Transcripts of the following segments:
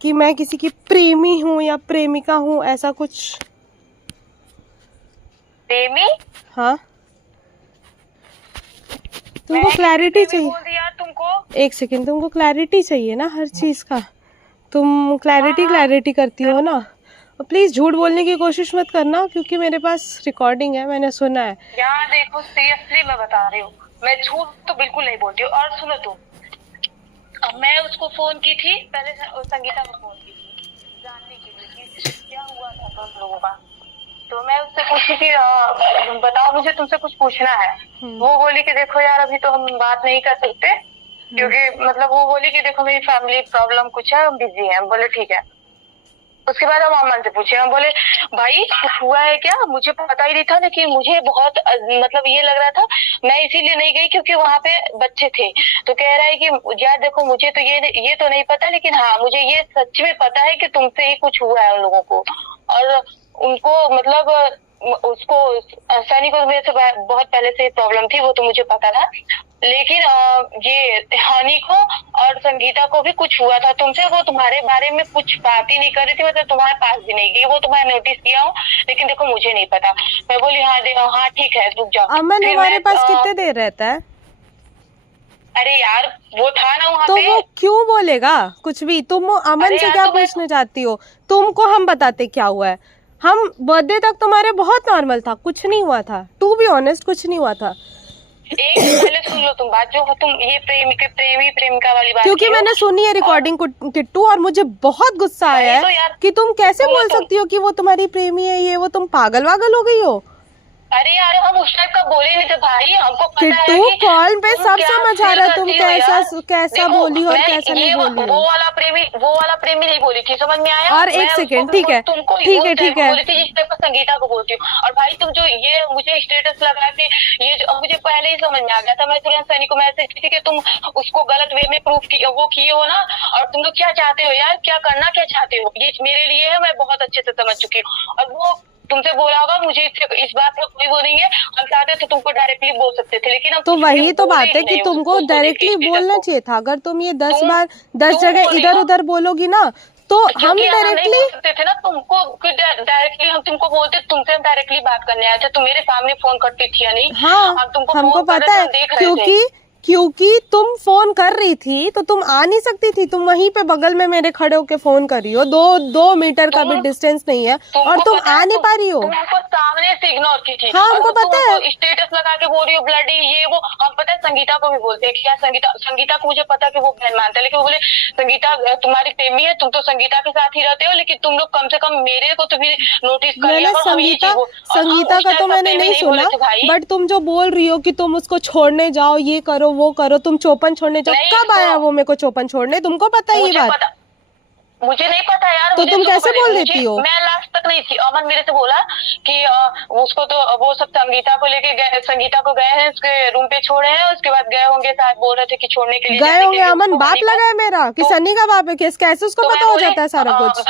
कि मैं किसी की प्रेमी हूँ या प्रेमिका हूँ, ऐसा कुछ? प्रेमी? हाँ, तुमको क्लैरिटी चाहिए। बोल दिया तुमको? एक सेकेंड, तुमको क्लैरिटी चाहिए ना हर चीज का, तुम क्लैरिटी हाँ, करती हो ना। प्लीज झूठ बोलने की कोशिश मत करना, क्योंकि मेरे पास रिकॉर्डिंग है, मैंने सुना है। यार देखो सीरियसली मैं बता रही हूँ, मैं झूठ तो बिल्कुल नहीं बोलती हूँ। और सुनो तुम, अब मैं उसको फोन की थी पहले, संगीता को फोन की थी जानने के लिए कि क्या हुआ था तुम लोगों का। तो मैं उससे पूछी कि बताओ मुझे तुमसे कुछ पूछना है। वो बोली कि देखो यार अभी तो हम बात नहीं कर सकते, क्योंकि मतलब वो बोली कि देखो मेरी फैमिली प्रॉब्लम कुछ है, हम बिजी हैं। बोले ठीक है। उसके बाद हम अमन से पूछे, हम बोले भाई कुछ हुआ है क्या? मुझे पता ही नहीं था, लेकिन मुझे बहुत मतलब ये लग रहा था, मैं इसीलिए नहीं गई क्योंकि वहाँ पे बच्चे थे। तो कह रहा है कि यार देखो मुझे तो ये तो नहीं पता, लेकिन हाँ मुझे ये सच में पता है कि तुमसे ही कुछ हुआ है उन लोगों को। और उनको मतलब उसको सनी को मेरे से बहुत पहले से प्रॉब्लम थी, वो तो मुझे पता था। लेकिन ये हानि को और संगीता को भी कुछ हुआ था तुमसे, वो तुम्हारे बारे में कुछ बात ही नहीं कर रही थी, मतलब तुम्हारे पास भी नहीं गई। वो तुम्हारा नोटिस किया हो, लेकिन देखो मुझे नहीं पता। मैं बोली हाँ हाँ ठीक है रुक जाओ। अमन फिर हमारे मैं पास कितने देर रहता है? अरे यार वो था ना वहाँ तो पे। वो क्यों बोलेगा कुछ भी? तुम अमन अरे से यार क्या तो मैं पूछना चाहती हो? तुमको हम बताते क्या हुआ है। हम बर्थडे तक तुम्हारे बहुत नॉर्मल था, कुछ नहीं हुआ था, टू बी ऑनेस्ट कुछ नहीं हुआ था। एक पहले सुन लो तुम बात, जो तुम ये प्रेमी प्रेमिका वाली बात क्योंकि की हो। मैंने सुनी है रिकॉर्डिंग किट्टू, और मुझे बहुत गुस्सा आया वही है तो यार, कि तुम कैसे सुनो बोल तुम। सकती हो कि वो तुम्हारी प्रेमी है, ये वो, तुम पागल वागल हो गई हो। अरे यार हम उस टाइप का बोले नहीं थे भाई, हमको पता किट्टू है कि कॉल पे तुम सब क्या समझ आ फील रहा, तुम करती हो कैसा यार। कैसा देखो बोली हो और मैं कैसा नहीं ये बोली हो। वो वाला प्रेमी नहीं बोली थी, समझ में आया? और एक मैं उसको सेकेंड, ठीक है तुमको ठीक उस है टाइप ठीक को है। बोली थी जिस टाइप का संगीता को बोलती हूँ। और भाई तुम जो ये मुझे स्टेटस लगा के ये जो मुझे पहले ही समझ में आ गया था, मैं तुरंत सनी को मैसेज की थी कि तुम उसको गलत वे में प्रूफ वो किए हो ना। और तुम लोग क्या चाहते हो यार, क्या करना क्या चाहते हो, ये मेरे लिए है, मैं बहुत अच्छे से समझ चुकी हूँ। और वो तुमसे बोला होगा, मुझे इस बात का कोई वो नहीं है। हम चाहते तो तुमको डायरेक्टली बोल सकते थे, लेकिन हम तो कुछ भी वही तो बोले बात है ही कि नहीं तुमको उसको देख के डायरेक्टली स्टेटस बोलना को। चाहिए था। अगर तुम ये 10 तुम बार 10 तुम जगह बोल रही इधर हो उधर बोलोगी ना, तो हम क्योंकि हम नहीं डायरेक्टली। बोल सकते थे ना तुमको, डायरेक्टली हम तुमको बोलते, तुमसे हम डायरेक्टली बात करने आए थे। तुम मेरे सामने फोन करती थी या नहीं? हाँ, हम तुमको हमको फोन कर रहे पता थे, है, हम देख रहे थे। क्योंकि तुम फोन कर रही थी तो तुम आ नहीं सकती थी। तुम वहीं पे बगल में मेरे खड़े होके फोन कर रही हो, 2 मीटर का भी डिस्टेंस नहीं है, और तुमको तुम पता आ है नहीं पा रही हो। तुम हमको सामने से इग्नोर की थी। हाँ, और हमको तुम पता है। हमको स्टेटस लगा के बोल रही हो ब्लडी ये वो। हम पता है संगीता को भी बोलते हैं कि यार संगीता को मुझे पता है कि वो बहन मानता है, लेकिन वो बोले संगीता तुम्हारी प्रेमी है, तुम तो संगीता के साथ ही रहते हो, लेकिन तुम लोग कम से कम मेरे को तो भी नोटिस कर लिया मैंने करो। हम ये चीज संगीता का तो मैंने नहीं सुना, बट तुम जो बोल रही हो कि तुम उसको छोड़ने जाओ, ये करो वो करो, तुम चौपन छोड़ने जाओ, नहीं कब आया सुनो, वो मेरे को चौपन छोड़ने? तुमको पता है ये बात? मुझे नहीं पता यार। तो मुझे तुम कैसे सुबह बोल मुझे देती हो? मैं लास्ट तक नहीं थी। अमन मेरे से बोला कि उसको तो वो सब संगीता को लेके गए, संगीता को गए हैं उसके रूम पे छोड़े हैं, उसके बाद गए होंगे शायद, बोल रहे थे कि छोड़ने के लिए गए जाने के होंगे? लिए अमन उसको बाप हनी को। लगा है मेरा कि तो सन्नी का बाप है? कैसे उसको तो पता मैं हो बोले जाता है सारा कुछ?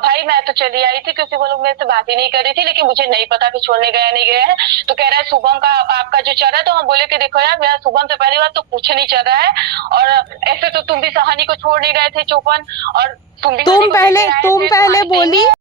भाई मैं तो चली आई थी क्योंकि वो लोग मेरे से बात ही नहीं कर रही थी, लेकिन मुझे नहीं पता कि छोड़ने गए नहीं गए हैं। तो कह रहा है शुभम का आपका जो चल रहा है, तो हम बोले कि देखो यार मेरा शुभम से पहली बात तो कुछ नहीं चल रहा है। और ऐसे तो तुम भी सहानी को छोड़ने गए थे चौपन, और तुम भी तुम सनी को लेके आए थे पहले तुम्हारी प्रेमी बोली।